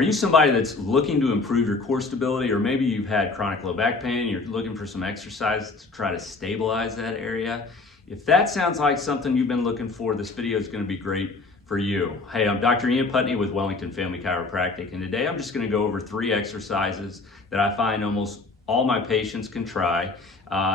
Are you somebody that's looking to improve your core stability, or maybe you've had chronic low back pain, you're looking for some exercise to try to stabilize that area? If that sounds like something you've been looking for, this video is going to be great for you. Hey, I'm Dr. Putney with Wellington Family Chiropractic, and today I'm just going to go over 3 exercises that I find almost all my patients can try.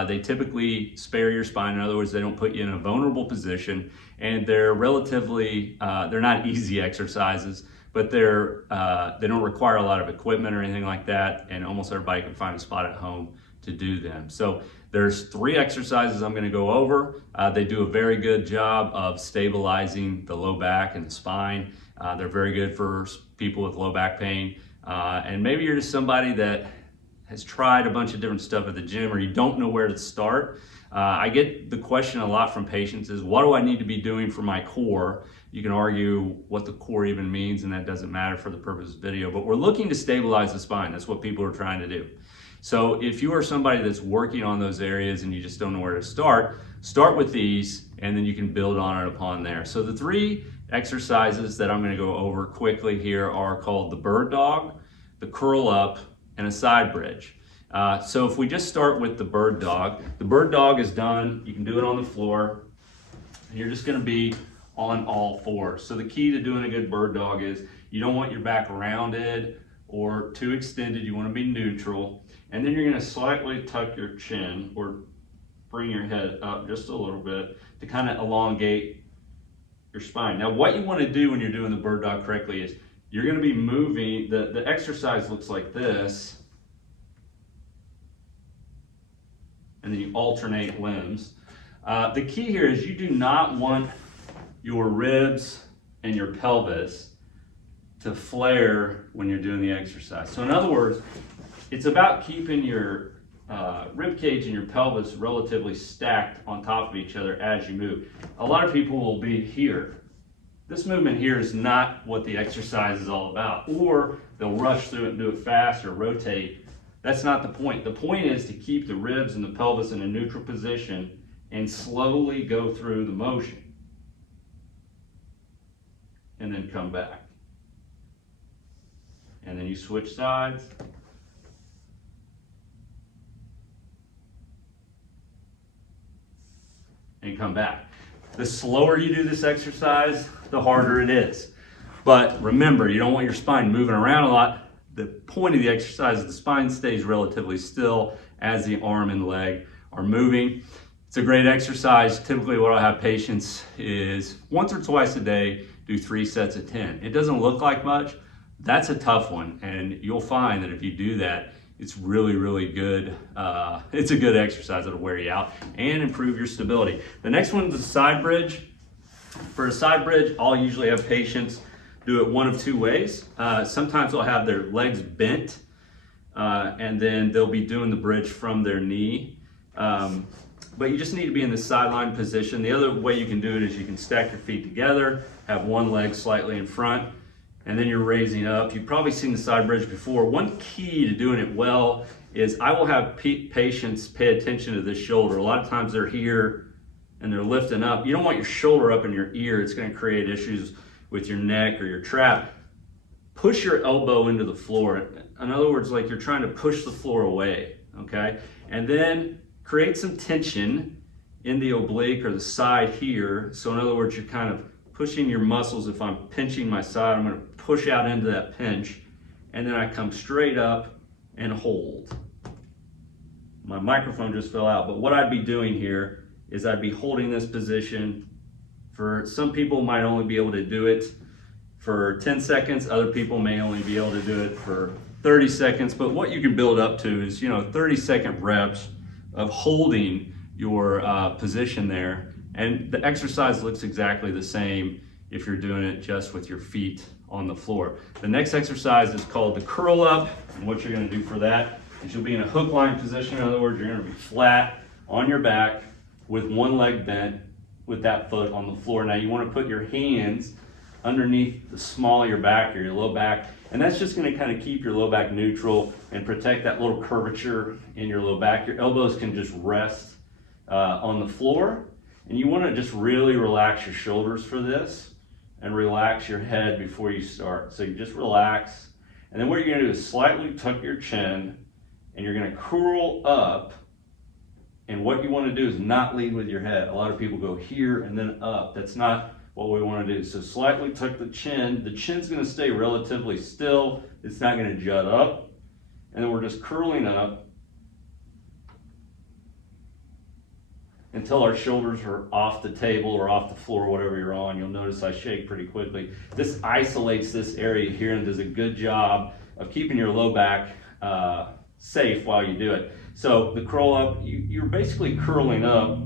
They typically spare your spine. In other words, they don't put you in a vulnerable position, and they're relatively, they're not easy exercises, but they don't require a lot of equipment or anything like that, and almost everybody can find a spot at home to do them. So there's 3 exercises I'm going to go over. They do a very good job of stabilizing the low back and the spine. They're very good for people with low back pain. And maybe you're just somebody that has tried a bunch of different stuff at the gym, or you don't know where to start. I get the question a lot from patients is, what do I need to be doing for my core? You can argue what the core even means, and that doesn't matter for the purpose of this video, but we're looking to stabilize the spine. That's what people are trying to do. So if you are somebody that's working on those areas and you just don't know where to start with these, and then you can build on it upon there. So the 3 exercises that I'm going to go over quickly here are called the bird dog, the curl up, and a side bridge. So if we just start with the bird dog is done. You can do it on the floor, and you're just going to be on all 4. So the key to doing a good bird dog is you don't want your back rounded or too extended. You want to be neutral, and then you're going to slightly tuck your chin or bring your head up just a little bit to kind of elongate your spine. Now what you want to do when you're doing the bird dog correctly is you're going to be moving, the exercise looks like this, and then you alternate limbs. The key here is you do not want your ribs and your pelvis to flare when you're doing the exercise. So in other words, it's about keeping your rib cage and your pelvis relatively stacked on top of each other as you move. A lot of people will be here. This movement here is not what the exercise is all about, or they'll rush through it and do it fast or rotate. That's not the point. The point is to keep the ribs and the pelvis in a neutral position and slowly go through the motion. And then come back. And then you switch sides. And come back. The slower you do this exercise, the harder it is. But remember, you don't want your spine moving around a lot. The point of the exercise is the spine stays relatively still as the arm and leg are moving. It's a great exercise. Typically what I'll have patients is once or twice a day, do 3 sets of 10. It doesn't look like much. That's a tough one, and you'll find that if you do that, it's really, really good. It's a good exercise that'll wear you out and improve your stability. The next one is the side bridge. For a side bridge, I'll usually have patients do it one of 2 ways. Sometimes they'll have their legs bent, and then they'll be doing the bridge from their knee. But you just need to be in the sideline position. The other way you can do it is you can stack your feet together, have one leg slightly in front, and then you're raising up. You've probably seen the side bridge before. One key to doing it well is I will have patients pay attention to this shoulder. A lot of times they're here and they're lifting up. You don't want your shoulder up in your ear. It's going to create issues with your neck or your trap. Push your elbow into the floor. In other words, like you're trying to push the floor away, okay? And then create some tension in the oblique or the side here. So in other words, you're kind of pushing your muscles. If I'm pinching my side, I'm going to push out into that pinch, and then I come straight up and hold. My microphone just fell out, but what I'd be doing here is I'd be holding this position. For some people might only be able to do it for 10 seconds. Other people may only be able to do it for 30 seconds, but what you can build up to is, 30-second reps of holding your position there. And the exercise looks exactly the same if you're doing it just with your feet on the floor. The next exercise is called the curl up. And what you're going to do for that is you'll be in a hook line position. In other words, you're going to be flat on your back with one leg bent with that foot on the floor. Now you want to put your hands underneath the small of your back or your low back. And that's just going to kind of keep your low back neutral and protect that little curvature in your low back. Your elbows can just rest on the floor. And you want to just really relax your shoulders for this and relax your head before you start. So you just relax And then what you're gonna do is slightly tuck your chin, and you're gonna curl up. And what you wanna do is not lead with your head. A lot of people go here and then up. That's not what we wanna do. So slightly tuck the chin. The chin's gonna stay relatively still. It's not gonna jut up. And then we're just curling up until our shoulders are off the table or off the floor, whatever you're on. You'll notice I shake pretty quickly. This isolates this area here and does a good job of keeping your low back safe while you do it. So the curl up, you're basically curling up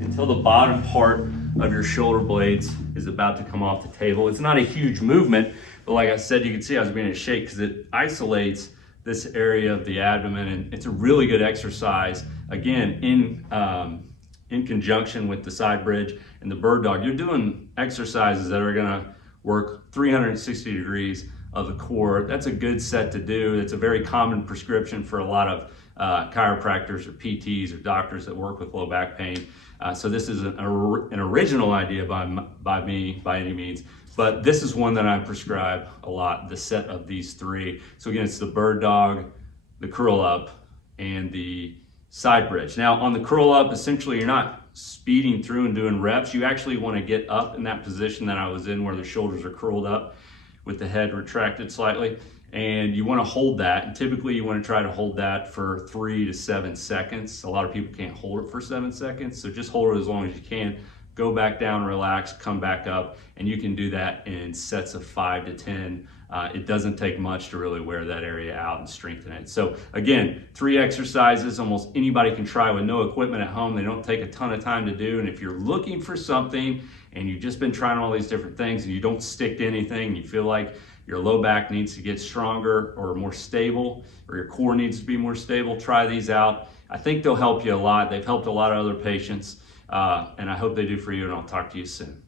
until the bottom part of your shoulder blades is about to come off the table. It's not a huge movement, but like I said, you can see I was beginning to shake because it isolates this area of the abdomen, and it's a really good exercise. Again, in conjunction with the side bridge and the bird dog, you're doing exercises that are gonna work 360 degrees of the core. That's a good set to do. It's a very common prescription for a lot of chiropractors or PTs or doctors that work with low back pain. So this is an original idea by me by any means, but this is one that I prescribe a lot, the set of these three. So again, it's the bird dog, the curl up, and the side bridge. Now on the curl up, essentially you're not speeding through and doing reps. You actually want to get up in that position that I was in where the shoulders are curled up with the head retracted slightly. And you want to hold that. And typically you want to try to hold that for 3 to 7 seconds. A lot of people can't hold it for 7 seconds. So just hold it as long as you can. Go back down, relax, come back up. And you can do that in sets of 5 to 10. It doesn't take much to really wear that area out and strengthen it. So again, 3 exercises almost anybody can try with no equipment at home. They don't take a ton of time to do. And if you're looking for something and you've just been trying all these different things and you don't stick to anything, you feel like your low back needs to get stronger or more stable, or your core needs to be more stable, try these out. I think they'll help you a lot. They've helped a lot of other patients, and I hope they do for you, and I'll talk to you soon.